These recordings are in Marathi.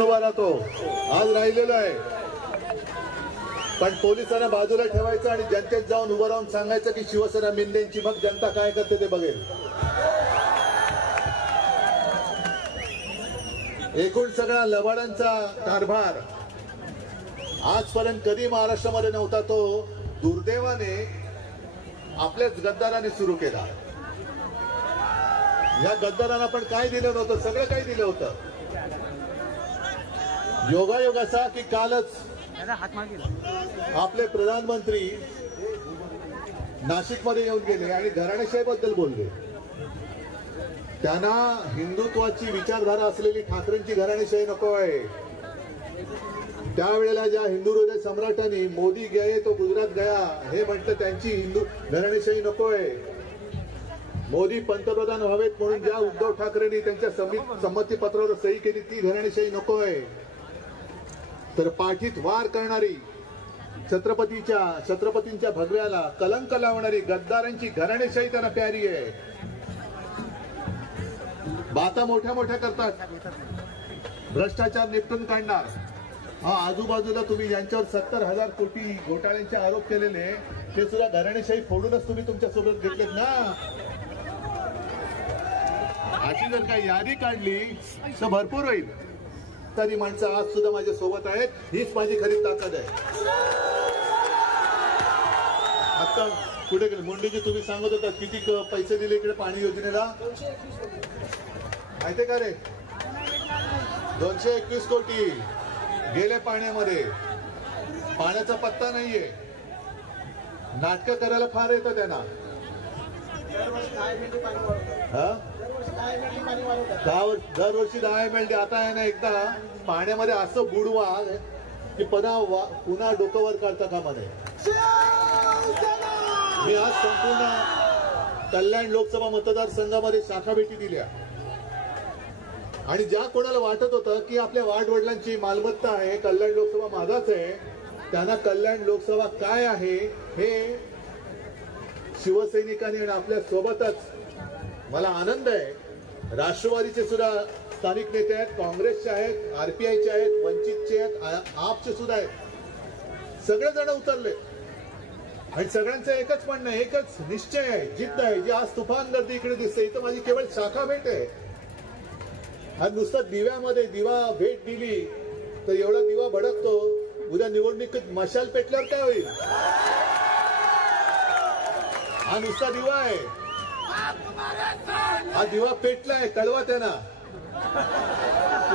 उभा राहतो आज राहिलेलो आहे, पण पोलिसांना बाजूला ठेवायचं आणि जनतेत जाऊन उभं राहून सांगायचं की शिवसेना मिंदेंची, मग जनता काय करते ते बघेल. एकूण सगळा लबाडांचा कारभार आजपर्यंत कधी महाराष्ट्रामध्ये नव्हता, तो दुर्दैवाने आपल्याच गद्दारांनी सुरू केला. या गद्दारांना पण काय दिलं नव्हतं, सगळं काही दिलं होतं. योगायोग असा की कालच आपले प्रधानमंत्री नाशिकमध्ये येऊन गेले आणि घराणेशाहीबद्दल बोलले. त्यांना हिंदुत्वाची विचारधारा असलेली ठाकरेंची घराणेशाही नको आहे. त्यावेळेला ज्या हिंदू हृदय सम्राटांनी मोदी गए तो गुजरात गया हे म्हटलं, त्यांची हिंदू घराणेशाही नको आहे. मोदी पंतप्रधान व्हावेत म्हणून ज्या उद्धव ठाकरेंनी त्यांच्या संमतीपत्रावर सही केली ती घराणेशाही नको आहे. तर पाठीत वार करणारी छत्रपतींच्या भगव्याला कलंक लावणारी गद्दारांची घराणेशाही त्यांना प्यारी आहे. बाता मोठ्या मोठ्या करतात, भ्रष्टाचार निपटून काढणार. आजूबाजूला तुम्ही ज्यांच्यावर 70,000 कोटी घोटाळ्यांचे आरोप केलेले ते सुद्धा घराणेशाही फोडूनच तुम्ही तुमच्या सोबत घेतलेत ना. अशी जर काही यादी काढली तर भरपूर होईल. तरी माणसं आज सुद्धा माझ्या सोबत आहेत, हीच माझी खरी ताकद आहे. आता कुठे गेले मुंडेजी, तुम्ही सांगत होता किती पैसे दिले इकडे पाणी योजनेला, माहितीये का रे? 221 कोटी गेले पाण्यामध्ये. पाण्याचा पत्ता नाहीये. नाटकं करायला फार येतं त्यांना. दरवर्षी 10 MLD. आता आहे ना, एकदा पाण्यामध्ये असं बुडवा की पुन्हा डोकं वर काढता कामा नये. मी आज संपूर्ण कल्याण लोकसभा मतदारसंघामध्ये शाखा भेटी दिल्या आणि ज्या कोणाला वाटत होतं की आपल्या वाडवडिलांची मालमत्ता आहे, कल्याण लोकसभा माझाच आहे, त्यांना कल्याण लोकसभा काय आहे हे शिवसैनिकांनी आणि आपल्या सोबतच. मला आनंद आहे, राष्ट्रवादीचे सुद्धा स्थानिक नेते आहेत, काँग्रेसचे आहेत, RPIचे आहेत, वंचितचे आहेत, आपचे सुद्धा आहेत. सगळेजण उतरले आणि सगळ्यांचं एकच म्हणणं, एकच निश्चय आहे, जिद्द आहे. जी आज तुफान गर्दी इकडे दिसते, इथं माझी केवळ शाखा भेट आहे. आज नुसतं दिव्यामध्ये दिवा भेट दिली तर एवढा दिवा भडकतो, उद्या निवडणुकीत मशाल पेटल्यावर काय होईल? हा नुसता दिवा आहे, हा दिवा पेटलाय, कळवा त्यांना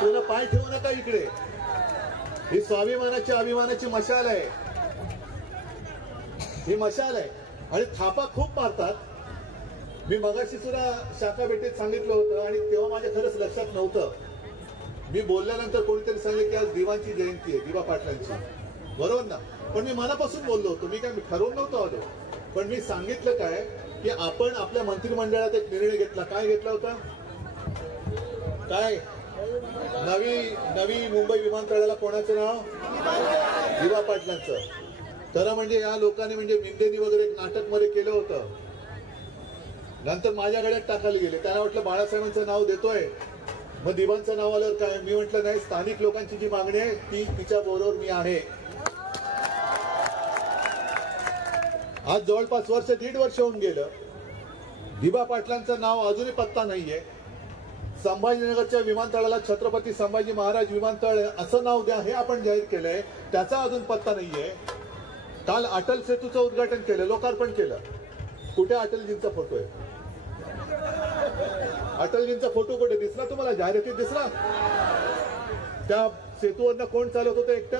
तुला पाय ठेवू नका इकडे. ही स्वाभिमानाची अभिमानाची मशाल आहे, ही मशाल आहे. आणि थापा खूप मारतात. मी मगाशी सुद्धा शाखा भेटीत सांगितलं होतं आणि तेव्हा माझ्या खरंच लक्षात नव्हतं. मी बोलल्यानंतर कोणीतरी सांगितलं की आज दिवांची जयंती आहे, दिवा पाटलांची, बरोबर ना? पण मी मनापासून बोललो होतो, मी काय ठरवून नव्हतं आलो. पण मी सांगितलं काय की आपण आपल्या मंत्रिमंडळात एक निर्णय घेतला. काय घेतला होता? काय? नवी मुंबई विमानतळाला कोणाचं नाव? दिवा पाटलांचं. तर म्हणजे या लोकांनी म्हणजे मिंदेनी वगैरे एक नाटक मध्ये केलं होतं. नंतर माझ्या गळ्यात टाकायला गेले. त्यांना वाटलं बाळासाहेबांचं नाव देतोय, मग दिवांचं नाव आल्यावर काय? मी म्हटलं नाही, स्थानिक लोकांची जी मागणी आहे ती तिच्या बरोबर मी आहे. आज जवळपास दीड वर्ष होऊन गेलं, दिवा पाटलांचं नाव अजूनही पत्ता नाहीये. संभाजीनगरच्या विमानतळाला छत्रपती संभाजी महाराज विमानतळ असं नाव द्या हे आपण जाहीर केलंय, त्याचा अजून पत्ता नाहीये. काल अटल सेतूचं उद्घाटन केलं, लोकार्पण केलं. कुठे अटलजींचा फोटो आहे? अटलजींचा फोटो कुठे दिसला तुम्हाला? जाहिरातीत दिसला? त्या सेतूवरनं कोण चालवत होतं एकटं?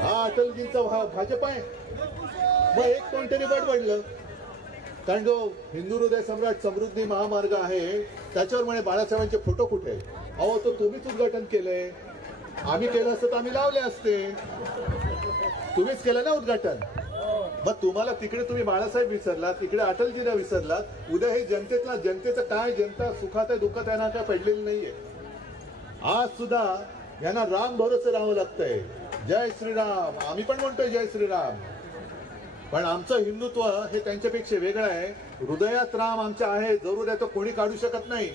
हा अटलजींचा भाजप आहे. मग एक कोणतरी बडबडलं, कारण जो हिंदू हृदय सम्राट समृद्धी महामार्ग आहे त्याच्यावर म्हणे बाळासाहेबांचे फोटो कुठे? अहो, तो तुम्हीच उद्घाटन केलंय. आम्ही केलं असतं तर आम्ही लावले असते. तुम्हीच केलं ना उद्घाटन. मग तुम्हाला तिकडे तुम्ही बाळासाहेब विसरलात, तिकडे अटलजीला विसरलात. उद्या हे जनतेचं काय? जनता सुखात आहे दुःखात आहे ना काय पडलेली नाहीये. आज सुद्धा यांना राम भरोसे राहावं लागतंय. जय श्रीराम, आम्ही पण म्हणतोय जय श्रीराम, पण आमचं हिंदुत्व हे त्यांच्यापेक्षा वेगळं आहे. हृदयात राम आमच्या आहे, जरूर आहे, तो कोणी काढू शकत नाही.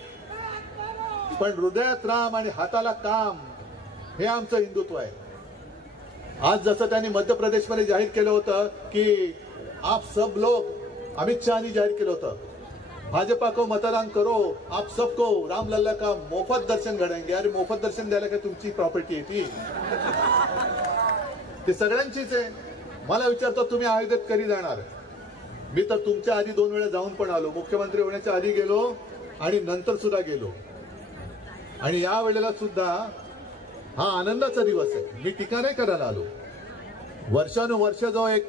पण हृदयात राम आणि हाताला काम हे आमचं हिंदुत्व आहे. आज जसं त्यांनी मध्य प्रदेशमध्ये जाहीर केलं होतं की आप सब लोग, अमित शहानी जाहीर केलं होतं, भाजपा को मतदान करो, आप सबको रामलल्ला का मोफत दर्शन घडाएंगे. अरे मोफत दर्शन द्यायला काय तुमची प्रॉपर्टी आहे ती सगळ्यांचीच आहे. मला विचारतो तुम्ही अयोध्येत कधी जाणार? मी तर तुमच्या आधी 2 वेळा जाऊन पण आलो. मुख्यमंत्री होण्याच्या आधी गेलो आणि नंतर सुद्धा गेलो. आणि या वेळेला सुद्धा हा आनंदाचा दिवस आहे. मी टीका नाही करायला आलो. वर्षानुवर्ष जो एक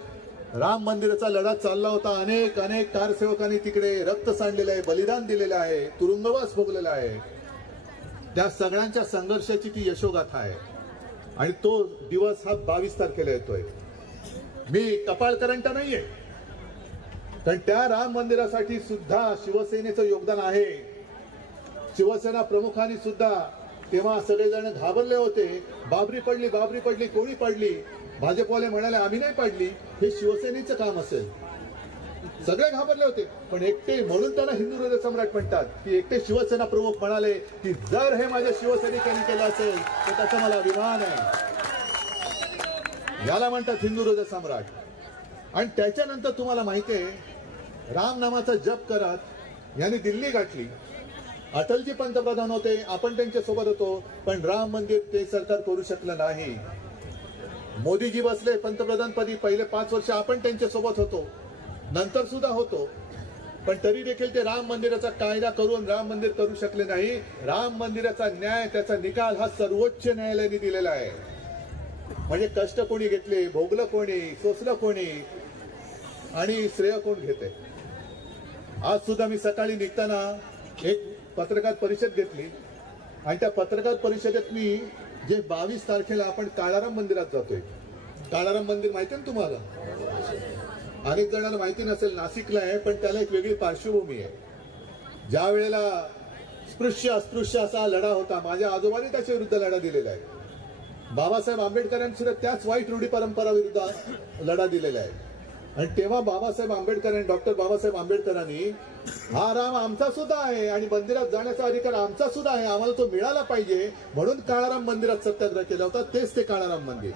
राम मंदिराचा लढा चालला होता, अनेक अनेक कारसेवकांनी तिकडे रक्त सांडलेलं आहे, बलिदान दिलेलं आहे, तुरुंगवास भोगलेला आहे. त्या सगळ्यांच्या संघर्षाची ती यशोगाथा आहे. आणि तो दिवस हा 22 तारखेला येतोय. मी कपाळकरंटा नाहीये, कारण त्या राम मंदिरासाठी सुद्धा शिवसेनेचं योगदान आहे. शिवसेना प्रमुखांनी सुद्धा तेव्हा सगळेजण घाबरले होते. बाबरी पडली, बाबरी पडली, कोणी पडली? भाजपवाले म्हणाले आम्ही नाही पाडली, हे शिवसेनेचं काम असेल. सगळे घाबरले होते. पण एकटे, म्हणून त्यांना हिंदू हृदय सम्राट म्हणतात, की एकटे शिवसेना प्रमुख म्हणाले की जर हे माझ्या शिवसैनिकांनी केलं असेल तर त्याचा मला अभिमान आहे. याला म्हणतात हिंदू हृदय सम्राट. आणि त्याच्यानंतर तुम्हाला माहिती आहे, राम नामाचा जप करत यांनी दिल्ली गाठली. अटलजी पंतप्रधान होते, आपण त्यांच्या सोबत होतो, पण राम मंदिर ते सरकार करू शकलं नाही. मोदीजी बसले पंतप्रधानपदी, पहिले 5 वर्ष आपण त्यांच्या सोबत होतो, नंतर सुद्धा होतो, पण तरी देखील ते राम मंदिराचा कायदा करून राम मंदिर करू शकले नाही. राम मंदिराचा न्याय, त्याचा निकाल हा सर्वोच्च न्यायालयाने दिलेला आहे. म्हणजे कष्ट कोणी घेतले, भोगलं कोणी, सोसलं कोणी, आणि श्रेय कोण घेते. आज सुद्धा मी सकाळी निघताना एक पत्रकार परिषद घेतली आणि त्या पत्रकार परिषदेत मी जे 22 तारखेला आपण काळाराम मंदिरात जातोय. काळाराम मंदिर माहिती ना तुम्हाला? अनेक जणांना माहिती नसेल, नाशिकला आहे, पण त्याला एक वेगळी पार्श्वभूमी आहे. ज्या वेळेला स्पृश्य अस्पृश्य असा लढा होता, माझ्या आजोबांनी त्याच्या विरुद्ध लढा दिलेला आहे. बाबासाहेब आंबेडकरांनी सुद्धा त्याच वाईट रूढी परंपरा विरुद्ध लढा दिलेला आहे. आणि तेव्हा बाबासाहेब आंबेडकरांनी, डॉक्टर बाबासाहेब आंबेडकरांनी हा राम आमचा सुद्धा आहे आणि मंदिरात जाण्याचा अधिकार आमचा सुद्धा आहे, आम्हाला तो मिळाला पाहिजे, म्हणून काळाराम मंदिरात सत्याग्रह केला होता. तेच ते काळाराम मंदिर.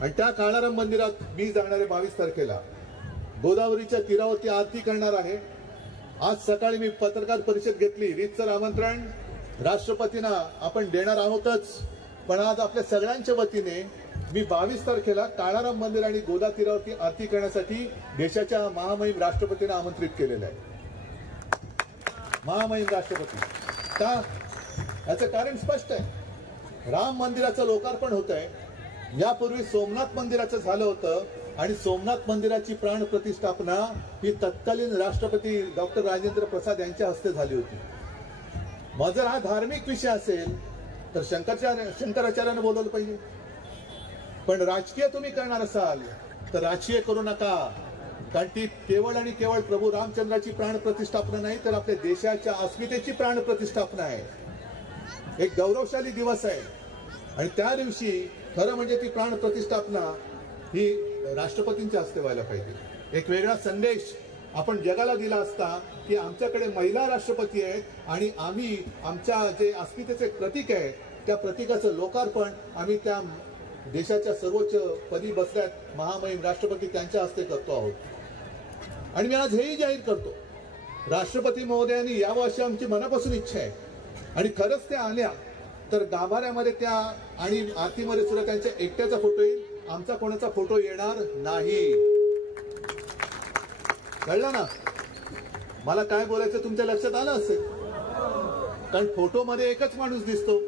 आणि त्या काळाराम मंदिरात मी जाणार आहे 22 तारखेला. गोदावरीच्या तीरावरती आरती करणार आहे. आज सकाळी मी पत्रकार परिषद घेतली. रीतसर आमंत्रण राष्ट्रपतींना आपण देणार आहोतच, पण आज आपल्या सगळ्यांच्या वतीने मी 22 तारखेला काळाराम मंदिर आणि गोदा तीरावरती आरती करण्यासाठी देशाच्या महामहिम राष्ट्रपतींना आमंत्रित केलेलं आहे. महामहिम राष्ट्रपती का? याचं कारण स्पष्ट आहे. राम मंदिराचं लोकार्पण होत आहे. यापूर्वी सोमनाथ मंदिराचं झालं होतं आणि सोमनाथ मंदिराची प्राण प्रतिष्ठापना ही तत्कालीन राष्ट्रपती डॉक्टर राजेंद्र प्रसाद यांच्या हस्ते झाली होती. मग जर हा धार्मिक विषय असेल तर शंकराचार्याने बोलवलं पाहिजे. पण राजकीय तुम्ही करणार असाल तर राजकीय करू नका, कारण ती केवळ आणि केवळ प्रभू रामचंद्राची प्राण प्रतिष्ठापना नाही, तर आपल्या देशाच्या अस्मितेची प्राण प्रतिष्ठापना आहे. एक गौरवशाली दिवस आहे आणि त्या दिवशी खरं म्हणजे ती प्राण प्रतिष्ठापना ही राष्ट्रपतींच्या हस्ते व्हायला पाहिजे. एक वेगळा संदेश आपण जगाला दिला असता की आमच्याकडे महिला राष्ट्रपती आहेत आणि आम्ही आमच्या जे अस्मितेचे प्रतीक आहे त्या प्रतीकाचं लोकार्पण आम्ही त्या देशाच्या सर्वोच्च पदी बसल्यात महामहिम राष्ट्रपती त्यांच्या हस्ते करतो आहोत. आणि मी आज हेही जाहीर करतो, राष्ट्रपती महोदयांनी यावं अशी आमची मनापासून इच्छा आहे. आणि खरंच त्या आल्या तर गाभाऱ्यामध्ये त्या आणि आरतीमध्ये सुद्धा त्यांच्या एकट्याचा फोटो येईल, आमचा कोणाचा फोटो येणार नाही. कळलं ना? मला काय बोलायचं तुमच्या लक्षात आलं असेल, कारण फोटोमध्ये एकच माणूस दिसतो.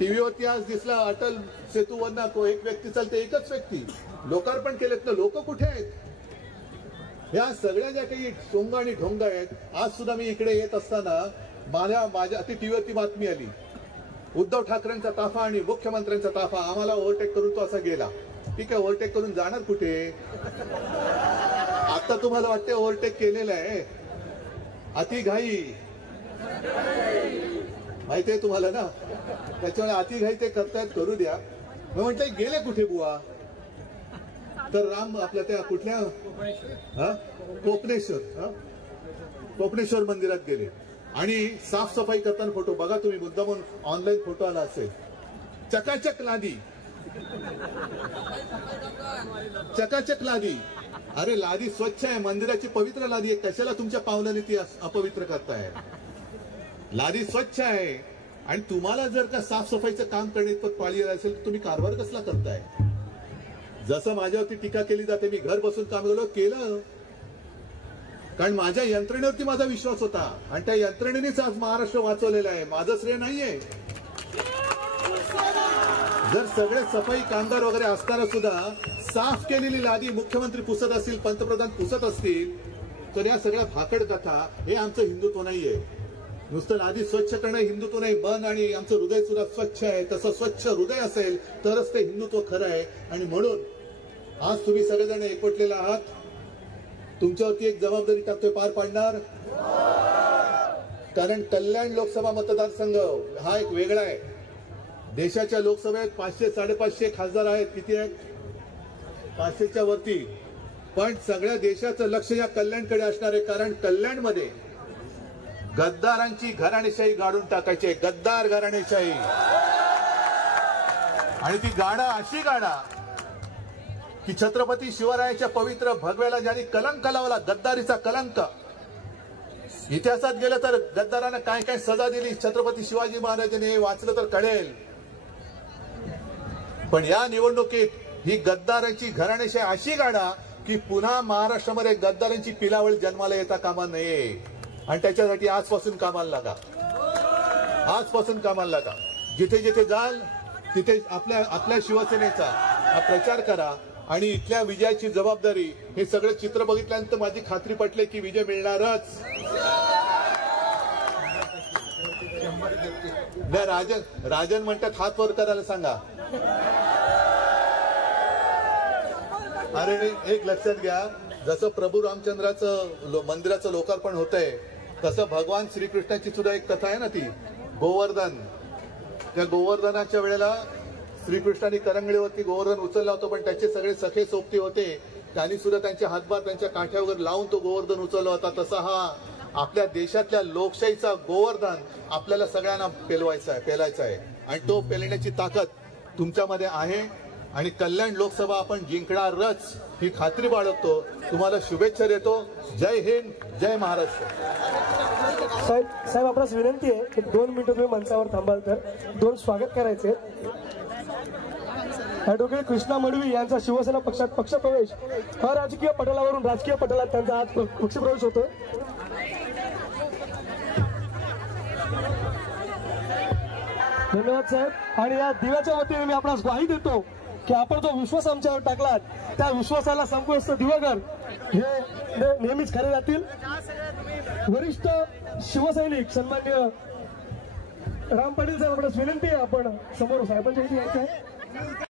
टीव्हीवरती आज दिसला अटल सेतूवरनं तो एक व्यक्ती चालते, एकच व्यक्ती. लोकार्पण केलेत ना, लोक कुठे आहेत? ह्या सगळ्या ज्या काही सोंग आणि ढोंग आहेत. आज सुद्धा मी इकडे येत असताना माझ्या टीव्हीवरती बातमी आली, उद्धव ठाकरेंचा ताफा आणि मुख्यमंत्र्यांचा ताफा आम्हाला ओव्हरटेक करून तो असा गेला. ठीक आहे, ओव्हरटेक करून जाणार कुठे? आता तुम्हाला वाटते ओव्हरटेक केलेलं आहे. अति घाई माहितीये तुम्हाला ना, त्याच्यामुळे अति घाई ते करतायत, करू द्या. मग म्हटलं गेले कुठे बुवा? तर राम आपल्या त्या कुठल्या कोपनेश्वर मंदिरात गेले. आणि साफसफाई करताना फोटो बघा तुम्ही, मुद्दामून ऑनलाईन फोटो आला असेल. चकाचक लादी, चकाचक लादी. अरे लादी स्वच्छ आहे, मंदिराची पवित्र लादी आहे, कशाला तुमच्या पावलाने ती अपवित्र करताय? लादी स्वच्छ आहे आणि तुम्हाला जर का साफसफाईचं काम करण्यात पाळी असेल तर तुम्ही कारभार कसला करताय? जसं माझ्यावरती टीका केली जाते, मी घर बसून काम केलं कारण माझ्या यंत्रणेवरती माझा विश्वास होता आणि त्या यंत्रणेनेच आज महाराष्ट्र वाचवलेला आहे. माझं श्रेय नाहीये. जर सगळे सफाई कामगार वगैरे असताना सुद्धा साफ केलेली लादी मुख्यमंत्री पुसत असतील, पंतप्रधान पुसत असतील, तर या सगळ्या भाकड कथा हे आमचं हिंदुत्व नाहीये. नुसतं लादी स्वच्छ करणं हिंदुत्व नाही. मन आणि आमचं हृदय सुद्धा स्वच्छ आहे. तसं स्वच्छ हृदय असेल तरच ते हिंदुत्व खरं आहे. आणि म्हणून आज तुम्ही सगळेजण एकवटलेला आहात. तुमच्यावरती एक जबाबदारी टाकतोय, पार पाडणार. कारण कल्याण लोकसभा मतदारसंघ हा एक वेगळा आहे. देशाच्या लोकसभेत 500-550 खासदार आहेत. किती आहेत? 500च्या वरती. पण सगळ्या देशाचं लक्ष या कल्याणकडे असणार आहे. कारण कल्याणमध्ये गद्दारांची घराणेशाही गाडून टाकायची. गद्दार घराणेशाही. आणि ती गाडा अशी गाडा की छत्रपती शिवरायाच्या पवित्र भगव्याला ज्यांनी कलंक लावला, गद्दारीचा कलंक. इतिहासात गेलं तर गद्दारांना काय काय सजा दिली छत्रपती शिवाजी महाराजांनी, वाचलं तर कळेल. पण या निवडणुकीत ही गद्दारांची घराणेशाही अशी गाडा की पुन्हा महाराष्ट्रामध्ये गद्दारांची पिलावळ जन्माला येता कामा नये. आणि त्याच्यासाठी आजपासून कामाला लागा. आजपासून कामाला लागा. जिथे जिथे जाल तिथे आपल्या शिवसेनेचा प्रचार करा. आणि इथल्या विजयाची जबाबदारी, हे सगळं चित्र बघितल्यानंतर माझी खात्री पटली की विजय मिळणारच. राजन म्हणतात हात वर करायला सांगा. अरे एक लक्षात घ्या, जसं प्रभू रामचंद्राचं मंदिराचं लोकार्पण होतंय तसं भगवान श्रीकृष्णाची सुद्धा एक कथा आहे ना, ती गोवर्धन. त्या गोवर्धनाच्या वेळेला श्रीकृष्णाने करंगळीवरती गोवर्धन उचलला होता, पण त्याचे सगळे सखे सोबती होते, त्यांनी सुद्धा त्यांचे हातभार त्यांच्या काठ्यावर लावून तो गोवर्धन उचलला होता. तसा हा आपल्या देशातल्या लोकशाहीचा गोवर्धन आपल्याला सगळ्यांना पेलायचा आहे. आणि तो पेलण्याची ताकद तुमच्यामध्ये आहे. आणि कल्याण लोकसभा आपण जिंकणारच ही खात्री बाळगतो. तुम्हाला शुभेच्छा देतो. जय हिंद, जय महाराष्ट्र. साहेब आपणास विनंती आहे की 2 मिनिटं तुम्ही मंचावर थांबाल तर 2 स्वागत करायचे. ॲडव्होकेट कृष्णा मडवी यांचा शिवसेना पक्षात पक्षप्रवेश, अराजकीय पटलावरून राजकीय पटलात त्यांचा आज पक्षप्रवेश होतो. धन्यवाद साहेब. आणि या दिव्याच्या वतीने मी आपणास ग्वाही देतो की आपण जो विश्वास आमच्यावर टाकलात त्या विश्वासाला संपुष्ट दिवाकर हे नेहमीच खरे राहतील. वरिष्ठ शिवसैनिक सन्मान्य राम पाटील साहेब, आपणास विनंती आहे आपण समोर साहेबांच्या इथे यायचं आहे.